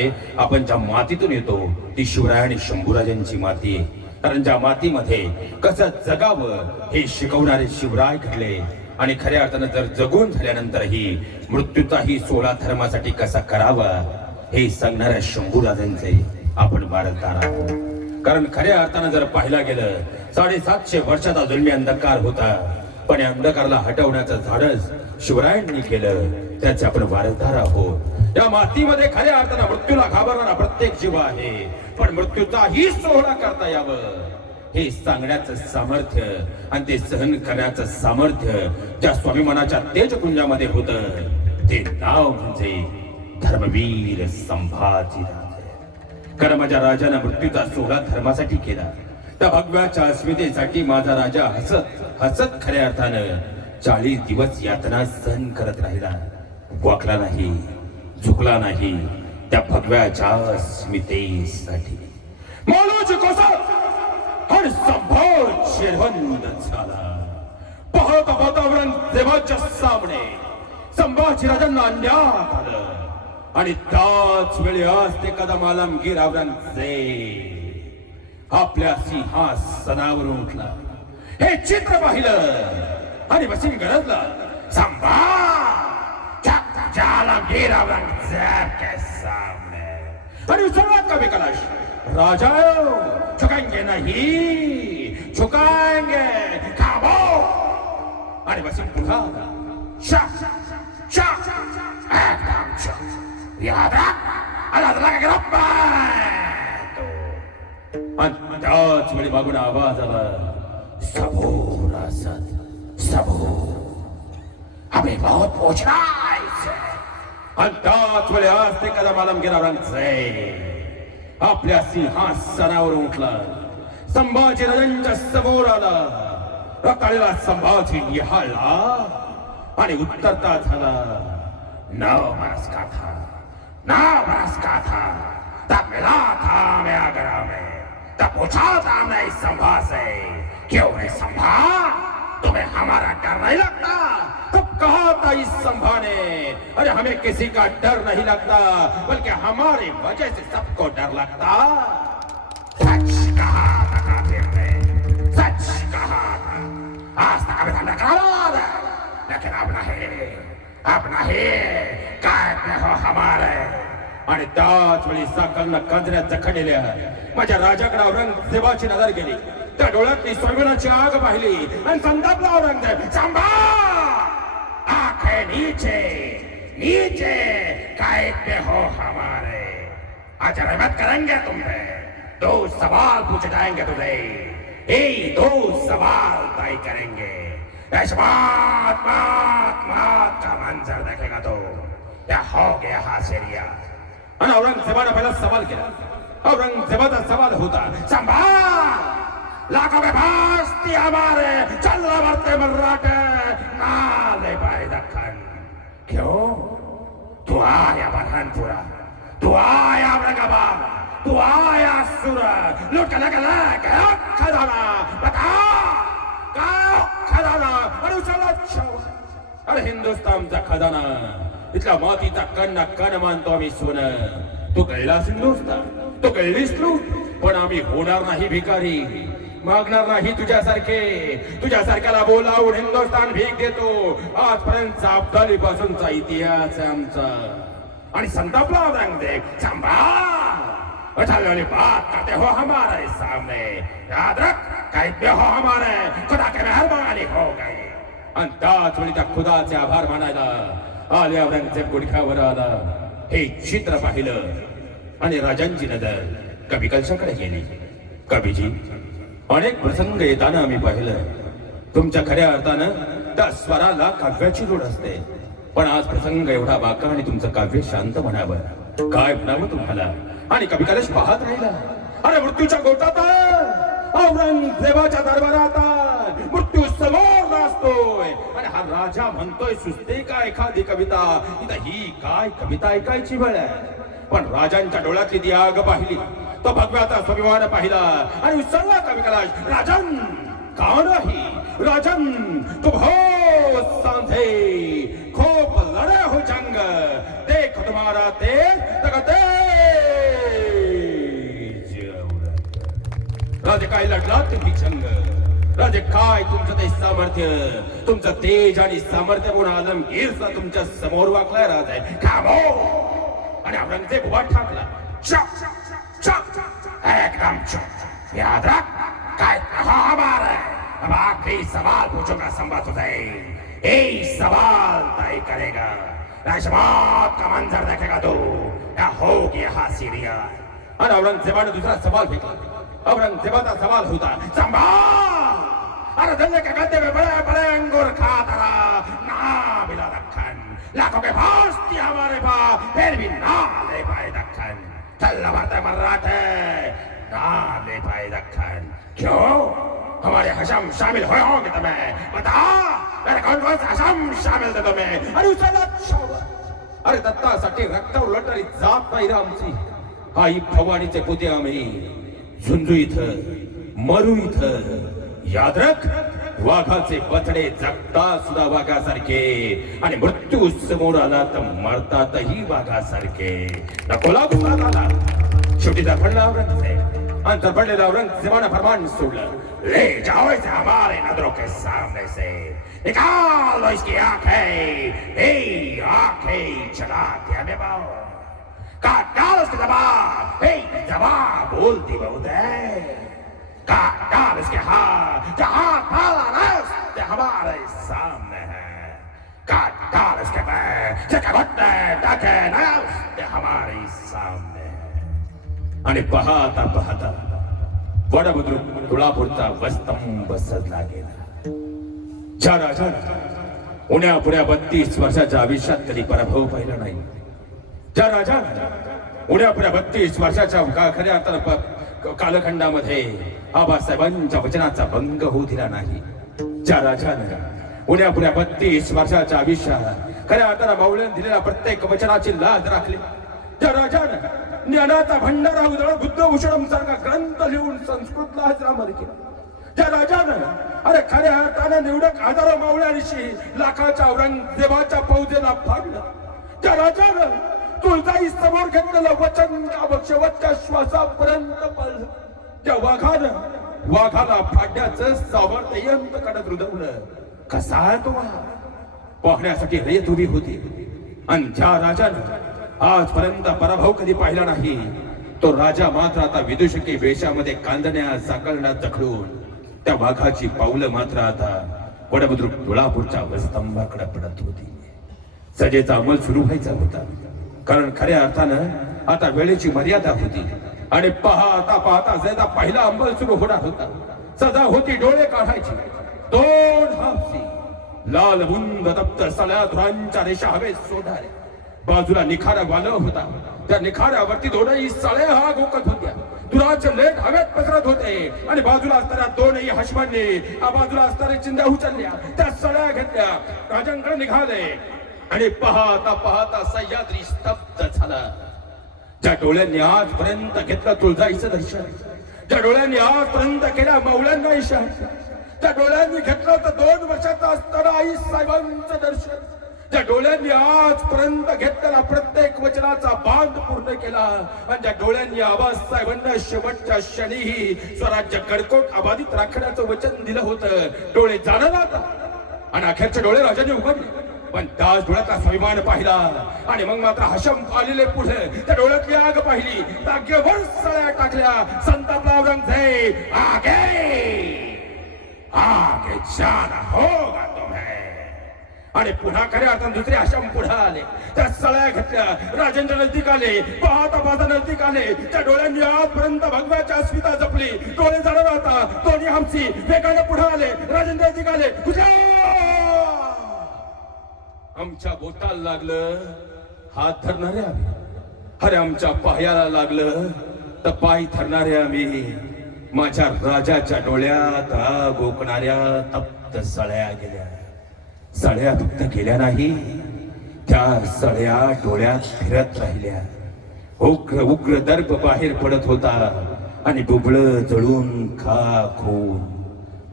आहे, आपण ज्या मातीतून येतो ती शिवराय आणि शंभूराजांची माती आहे. कारण ज्या मातीमध्ये कसं जगावं हे शिकवणारे शिवराय घडले. आणि खऱ्या अर्थानं जर जगून झाल्यानंतरही मृत्यूचाही सोहळा धर्मासाठी कसा करावा हे सांगणाऱ्या शंभूराजांचे आपण वारसदार आहोत. कारण खऱ्या अर्थानं जर पाहायला गेलं 750 वर्षाचा जुलमी अंधकार होता, पण या अंधकाराला हटवण्याचं धाडस शिवरायांनी केलं, त्याचे आपण वारसदार आहोत. या मातीमध्ये खऱ्या अर्थानं मृत्यूला घाबरणारा प्रत्येक जीव आहे, पण मृत्यूचाही सोहळा करता यावं हे सांगण्याचं सामर्थ्य आणि ते सहन करण्याचं सामर्थ्य ज्या स्वाभिमानाच्या तेजकुंजामध्ये होतं ते नाव म्हणजे धर्मवीर संभाजीराजे. कारण माझ्या राजानं मृत्यूचा सोहळा धर्मासाठी केला. त्या भगव्याच्या अस्मितेसाठी माझा राजा हसत हसत खऱ्या अर्थानं 40 दिवस यातना सहन करत राहिला. वाकला नाही, झुकला नाही त्या भगव्याच्या अस्मितेसाठी. मालोजी कोसत हर संभोग शेरवंद झाला. पाहता वातावरण देवाच्या सामने संभाजीराजांना अन्याय आलं आणि त्याच वेळी आज ते कदम आलमगीर औरंगजेब आपल्या सिंहासनावरून उठला. हे चित्र पाहिलं आणि बसून गरजला आलमगीर औरंगजेब के सामने आणि उचलला कभी कलश. राजा झुकेंगे नहीं, झुकाएंगे खाबो. आणि बसून पुढा एकदम याद आणि त्याच वेळी मागून आवाज आला, सबूर असद सबूर, हमें बहुत पूछना है इससे. आणि त्याच वेळी आज ते कदम आलमगीर औरंगजेब आपल्या सिंहासनावर उठला. संभाजीराजांच्या समोर आला. रक्ताळलेला संभाजी निहाळला आणि उत्तरता झाला, 9 बरस का था, 9 बरस का था, तब मिला था मैं आगरा में, तब पूछा था हमने इस संभा से, क्यों रे संभा तुम्हें हमारा डर नहीं लगता? तब कहा था इस संभा ने, अरे हमें किसी का डर नहीं लगता, बल्कि हमारी वजह से सबको डर लगता. सच कहा था काफिर ने, सच कहा था. आज तक हमें धंधा करा था, लेकिन अब नहीं काय हो हमारे. आणि त्याच वेळी साकलनं कांजऱ्या जखडलेल्या माझ्या राजाकडे औरंगजेबाची नजर गेली. त्या डोळ्यातली स्वाभिमानाची आग पाहिली आणि संतापला औरंगजेब, सांभा आंखें नीचे नीचे, काय पे हो हमारे. आज रहमत करेंगे तुम पे, 2 सवाल पूछे जाएंगे तुझे, 2 सवाल तय करेंगे. बात का मंजर देखेगा तो क्या हो गया हासिरिया. आणि औरंगजेबाने पहिला सवाल केला. औरंगजेबाचा सवाल होता, संभाल लाखों में भासती हमारे चलना मरते मर्राटे नाले पाए दखन. क्यों तू आया बरहनपुरा, तू आया औरंगाबाद, तू आया सूरत, लूट लगा खजाना बता खजाना. अरे हिंदुस्तानचा खजाना, इथला मातीचा कण ना कण मानतो आम्ही सोनं. तू कळलास हिंदुस्तान, तू कळलीस तू, पण आम्ही होणार नाही भिकारी, मागणार नाही तुझ्यासारख्याला बोलावून हिंदुस्तान भीक देतो. आजपर्यंत अब्दाली पासूनचा इतिहास आहे आमचा. आणि संतापला औरंगजेब, संभाल वाली बात करते हो हमारे सामने, याद रख कैद हो हमारे, खुदा के मेहरबानी हो गई. आणि त्याच वेळी त्या खुदाचे आभार मानायला आले औरंगजेब गुडघ्यावर आला. हे चित्र पाहिलं आणि राजांची नजर कवी कलशाकडे गेली. कवीजी, अनेक प्रसंग येताना आम्ही पाहिलं, तुमच्या खऱ्या अर्थानं त्या स्वराला काव्याची जोड असते. पण आज प्रसंग एवढा बाका आणि तुमचं काव्य शांत म्हणावं, काय म्हणावं तुम्हाला. आणि कवी कलश पाहत राहिला. अरे मृत्यूच्या गोटात औरंगजेबाच्या दरबारात मृत्यू समोर नाचतोय आणि हा राजा म्हणतोय सुचते का एखादी कविता. इथं ही काय कविता ऐकायची वेळ आहे. पण राजांच्या डोळ्यातली ती आग पाहिली, तो भगव्याचा स्वाभिमान पाहिला आणि उसळला कवी कलश, राजन का नाही, राजन तुम हो सांधे, खूप लढे हो जंग, देख तुम्हारा तेज तक तेज काय लढलात भिक्षंग? राजे काय तुमचं ते सामर्थ्य, तुमचं तेज आणि सामर्थ्य म्हणून आलमगीरचा तुमच्या समोर वाकलाय राज आहे खामो. आणि औरंगजेब उभा ठाकला. चुप चुप एकदम चुप. याद रख काय कहा हमारा है. अब आखिरी सवाल पूछूंगा संवाद हो जाए. यही सवाल तय करेगा राजमात का मंजर देखेगा तो या होगी यहाँ सीरिया. आणि औरंगजेबाने दुसरा सवाल फेकला. औरंगजेबाचा सवाल होता संभाल. अरे धन्य के गद्दे में बड़े बड़े अंगूर खाता रहा, ना मिला दक्खन. लाखों के फांस दिया हमारे पास, फिर भी ना ले पाए दक्खन. चल मरते मर्राठे, ना ले पाए दक्खन. क्यों? हमारे हशम शामिल होंगे तुम्हें बता. मेरे कौन कौन से हशम शामिल थे तुम्हें? अरे उसे अरे दत्तासाठी रक्त उलटली जात नाही आमची. आई भवानीचे पुते आम्ही झुंजू इथं मरू इथं. याद रख वाघाचे बछडे जगता सुद्धा वाघासारखे आणि मृत्यू समोर आला तर मरतातही वाघासारखे. नकोला गुलाब आला शेवटी दफडला औरंगजेब. आणि दफडलेला औरंगजेबानं फरमान सोडलं. ले जाओ इसे हमारे नजरों के सामने से. निकाल लो इसकी आंखें. आंखें चला दिया मैं बाओ. काट डाल उसकी जबान. जबान बोलती बहुत है. काट डाल इसके हाथ. जहां डाला रास्ते हमारे सामने है. काट डाल इसके पैर. जगह घुटने टाके रास्ते हमारे सामने है. आणि पाहता पाहता वडबुद्रुक तुळापूरचा वस्तंभ सजला गेला. ज्या राजानं उण्या पुण्या 32 वर्षाच्या आयुष्यात कधी पराभव पाहिला नाही. ज्या राजानं उण्या पुण्या 32 वर्षाच्या खऱ्या अर्थानं कालखंडामध्ये आबासाहेबांच्या वचनाचा भंग होऊ दिला नाही. ज्या राजानं उण्या पुण्या 32 वर्षाच्या आयुष्यात खऱ्या अर्थानं माऊलीने दिलेल्या प्रत्येक वचनाची लाज राखली. ज्या राजानं ज्ञानाचा भंडारा उधळ बुद्धभूषणम सारखा ग्रंथ लिहून संस्कृतला हजरामर केला. ज्या राजानं अरे खऱ्या अर्थानं निवडक हजारो मावळ्यांशी लाखाच्या औरंगजेबाच्या फौजेला फाडलं. ज्या राजानं तुळजाई समोर घेतलेलं वचन शेवटच्या श्वासापर्यंत पाळलं. त्या वाघाला फाडण्याचं सामर्थ्य यंत्र कडत रुदवलं. कसा आहे तो पाहण्यासाठी रेत उभी होती. आणि ज्या राजानं आजपर्यंत पराभव कधी पाहिला नाही तो राजा मात्र आता विदूषकी वेशामध्ये कांदण्या साकळण्यात जखडून त्या वाघाची पावलं मात्र आता वडबुद्रुक तुळापूरच्या वस्तंभाकडे पडत होती. सजेचा अंमल सुरू व्हायचा होता. कारण खऱ्या अर्थानं आता वेळेची मर्यादा होती. आणि पाहता पाहता जैसा पहिला अंमल सुरू होणार होता. सजा होती डोळे काढायची. 2 हापसी लाल बुंद तप्त सल्या धुरांच्या रेषा हवेत सोडाऱ्या. बाजूला निखारा वालव होता. त्या निखाऱ्यावरती दोनही सळ्या हा गोकत होत्या. धुराचे लेट हवेत पसरत होते. आणि बाजूला असणाऱ्या दोनही हशमांनी बाजूला असणाऱ्या चिंध्या उचलल्या. त्या सळ्या घेतल्या. राजांकडे निघाले. आणि पाहता पाहता सह्याद्री स्तब्ध झाला. ज्या डोळ्यांनी आजपर्यंत घेतलं तुळजाईचं दर्शन, ज्या डोळ्यांनी आजपर्यंत केल्या माऊल्यांना इशारा, त्या डोळ्यांनी घेतलं तर 2 वर्षाचा असताना आई साहेबांचं दर्शन, ज्या डोळ्यांनी आजपर्यंत घेतलेला प्रत्येक वचनाचा बांध पूर्ण केला आणि ज्या डोळ्यांनी आबासाहेबांना शेवटच्या क्षणीही स्वराज्य कडकोट आबादित राखण्याचं वचन दिलं होतं, डोळे जाणार आता आणि अखेरचे डोळे राजाने उघडले. पण त्याच डोळ्याचा स्वाभिमान पाहिला आणि मग मात्र हशम आलेले पुढे त्या डोळ्यातली आग पाहिली. जागेवर सळ्या टाकल्या. संतापला औरंगजेब, आगे आगे जाना होगा तुम्हें. आणि पुन्हा खऱ्या अर्थाने दुसरे हशम पुढे आले. त्या सळ्या घेतल्या. राजेंद्र नजदीक आले. पाहता पाहता नजदीक आले. त्या डोळ्यांनी आजपर्यंत भगव्याची अस्मिता जपली. डोळे जाणार होता. दोन्ही हमसी वेगाने पुढे आले. राजेंद्र नजदीक आले. आमच्या बोटाला लागलं हात धरणारे आम्ही, अरे आमच्या पायाला लागलं तर पाय धरणारे आम्ही. माझ्या राजाच्या डोळ्यात आग ओकणाऱ्या तप्त सळ्या गेल्या. सळ्या फक्त गेल्या नाही, त्या सळ्या डोळ्यात फिरत राहिल्या. उग्र उग्र दर्प बाहेर पडत होता आणि बुबळ जळून खाक होऊन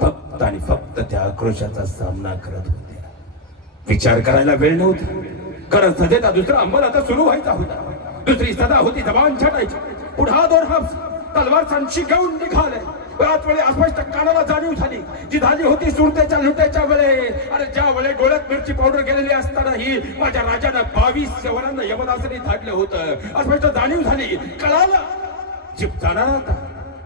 फक्त आणि फक्त त्या आक्रोशाचा सामना करत होत्या. विचार करायला वेळ नव्हता, कारण सजेचा दुसरा अंमल आता सुरू व्हायचा होता. दुसरी सदा होती जबान छाटायची. पुढा 2 हात तलवार संशी घेऊन निघाले. बराच वेळी अस्पष्ट कानाला जाणीव झाली जी झाली होती सुरतेच्या लुट्याच्या वेळे. अरे ज्या वेळे डोळ्यात मिरची पावडर गेलेली असतानाही माझ्या राजानं 22 शवरांना यमदासाने धाडलं होतं. अस्पष्ट जाणीव झाली, कळालं जीभ जाणार होता.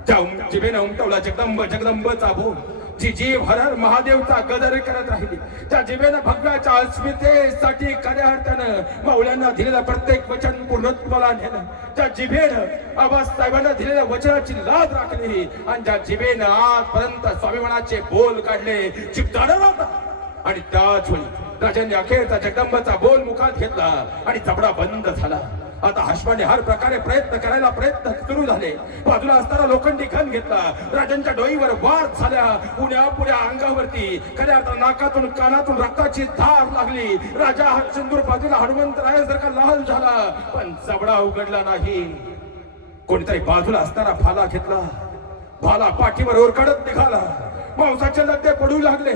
त्या जिभेनं उमटवला जगदंब जगदंबचा बोल. जी जीभ हर हर महादेवचा गजर करत राहिली. त्या जिभेनं भगव्याच्या अस्मितेसाठी खऱ्या अर्थानं माऊल्यांना दिलेलं प्रत्येक वचन पूर्णत्वाला नेलं. त्या जिभेनं आबासाहेबांना दिलेल्या वचनाची लाज राखली आणि त्या जिभेनं आजपर्यंत स्वाभिमानाचे बोल काढले. जीभ जाणार होता आणि त्याच वेळी राजांनी अखेरचा जगदंबाचा बोल मुखात घेतला आणि जबडा बंद झाला. आता हसवाने हर प्रकारे प्रयत्न सुरू झाले. बाजूला असताना लोखंडी घन घेतला. राजांच्या डोईवर वार झाल्या. पुण्या अंगावरती खऱ्या अर्थानं नाकातून कानातून रक्ताची धार लागली. राजा सिंदूर बाजूला हनुमंतरायासारखा लाल झाला, पण जबडा उघडला नाही. कोणीतरी बाजूला असताना भाला घेतला. भाला पाठीवर ओरकडत निघाला. मांसाचे लग्ने पडू लागले.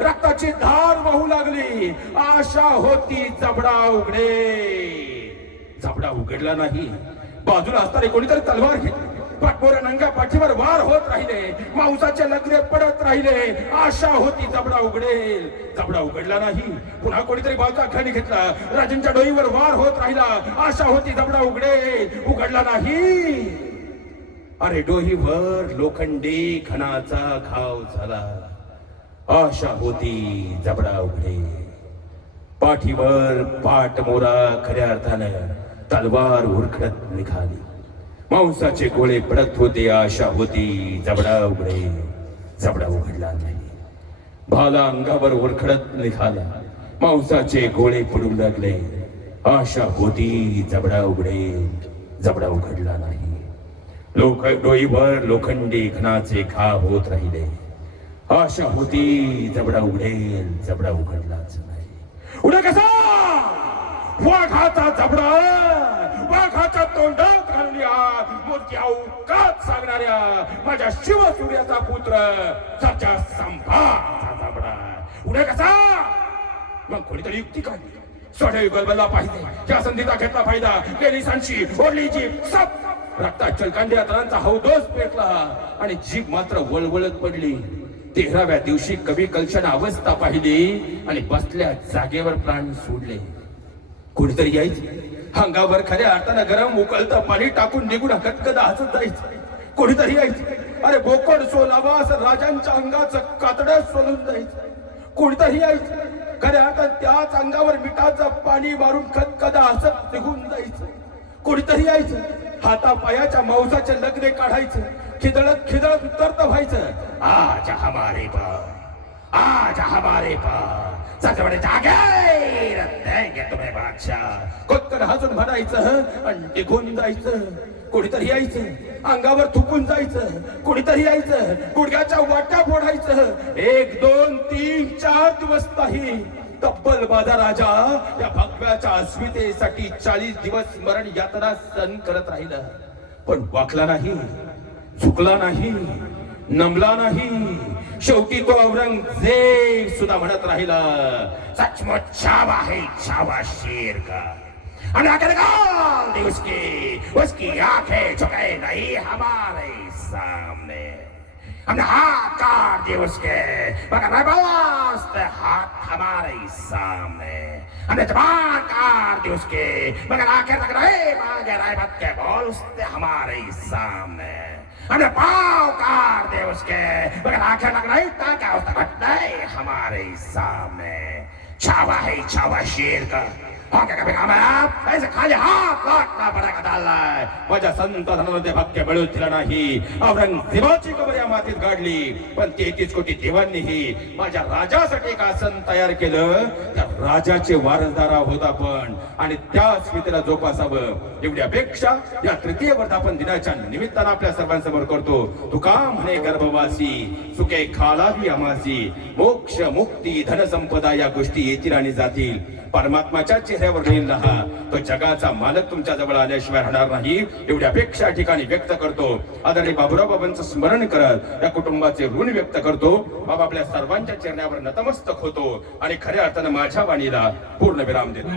रक्ताची धार वाहू लागली. आशा होती जबडा उघडे. जबडा उघडला नाही. बाजूला असताना कोणीतरी तलवार घेतली. पाठमोऱ्या नंगा पाठीवर वार होत राहिले. मांसाचे लग्ने पडत राहिले. आशा होती जबडा उघडेल. जबडा उघडला नाही. पुन्हा कोणीतरी बाजूचा घन घेतला. राजांच्या डोईवर वार होत राहिला. आशा होती जबडा उघडेल. उघडला नाही. अरे डोईवर लोखंडी खणाचा घाव झाला. आशा होती जबडा उघडे. पाठीवर पाठमोरा खऱ्या अर्थानं तलवार उरखडत निघाली. मांसाचे गोळे पडत होते. आशा होती जबडा उघडे. जबडा उघडला नाही. भाला अंगावर उरखडत निघाला. मांसाचे गोळे पडू लागले. आशा होती जबडा उघडे. जबडा उघडला नाही. डोईवर लोखंडी घनाचे घाव होत राहिले. आशा होती जबडा उघडेल. जबडा उघडलाच नाही. उड्या कसा वाघाचा जबडा वाघाच्या तोंडात घालूया. मोठी अवकात सांगणाऱ्या माझ्या शिवसूर्याचा पुत्र सचा संभाचा जबडा. उड्या कसा. मग कोणीतरी युक्ती काढली. सदैव गलबला पाहिजे. या संधीचा घेतला फायदा. गेली सांची ओढली जीभ सब रक्तात चलकांड्या तणांचा हौदोस पेटला आणि जीभ मात्र वळवळत पडली. 13व्या दिवशी कवी कलशाने अवस्था पाहिली आणि बसल्या जागेवर प्राण सोडले. कोणीतरी यायचं. अंगावर खऱ्या अर्थानं गरम उकळतं पाणी टाकून निघून कदकदा हसत जायचं. कोणीतरी यायचं. अरे बोकड सोलावा असं राजांच्या अंगाचं कातडं सोलून जायचं. कोणीतरी यायचं. खऱ्या अर्थात त्याच अंगावर मिठाचं पाणी मारून कदकदा हसत निघून जायचं. कोणीतरी यायचं. हातापायाच्या मांसाचे लग्ने काढायचं. खिदळत उतरत व्हायचं. आज हमारे पर सजवडे जागे देंगे तुम्हें बादशाह. कोतकन हसून म्हणायचं आणि निघून जायचं. कोणीतरी यायचं. अंगावर थुकून जायचं. कोणीतरी यायचं. गुडघ्याच्या वाट्या फोडायचं. 1 2 3 4 दिवस नाही. तब्बल माझा राजा या भगव्याच्या अस्मितेसाठी 40 दिवस मरण यातना सहन करत राहिला. पण वाकला नाही. झुकला नाही. नमला नाही. शेवटी तो औरंगजेब सुद्धा म्हणत राहिला, सचमुच छावा है छावा शेर का. हमने आकर निकाल दी उसकी आंखें झुके नहीं हमारे सामने. हमने हाथ काट दिए उसके मगर नवाज़ते हाथ हमारे सामने. हमने जबान काट दी उसके मगर आखिर तक नहीं मांगे रहमत के बोलते हमारे सामने. हमने पाँव काट दिए उसके मगर आखिर तक नहीं ताका उसका घटना हमारे सामने. छावा है छावा शेर का. क्या कभी कामयाब ऐसे खाली हात लाटना पडायला चाललाय. माझ्या संत धनामध्ये भाग्य मिळून दिला नाही. औरंगजेबाची कबर या मातीत गाडली. पण 33 कोटी देवांनीही माझ्या राजासाठी एक आसन तयार केलं. त्या राजाचे वारसदार आहोत आपण आणि त्या स्मृतीला जोपासावं एवढी अपेक्षा या तृतीय वर्धापन दिनाच्या निमित्तानं आपल्या सर्वांसमोर करतो. तुका म्हणे गर्भवासी सुखे खालावी आमासी. मोक्ष मुक्ती धनसंपदा या गोष्टी येतील आणि जातील. परमात्माच्या चेहऱ्यावर राहील रहा. तो जगाचा मालक तुमच्या जवळ आल्याशिवाय राहणार नाही एवढी अपेक्षा ठिकाणी व्यक्त करतो. आदरणीय बाबूराव बाबांचं स्मरण करत या कुटुंबाचे ऋण व्यक्त करतो. बाबा आपल्या सर्वांच्या चेहऱ्यावर नतमस्तक होतो आणि खऱ्या अर्थानं माझ्या वाणीला पूर्ण विराम देतो.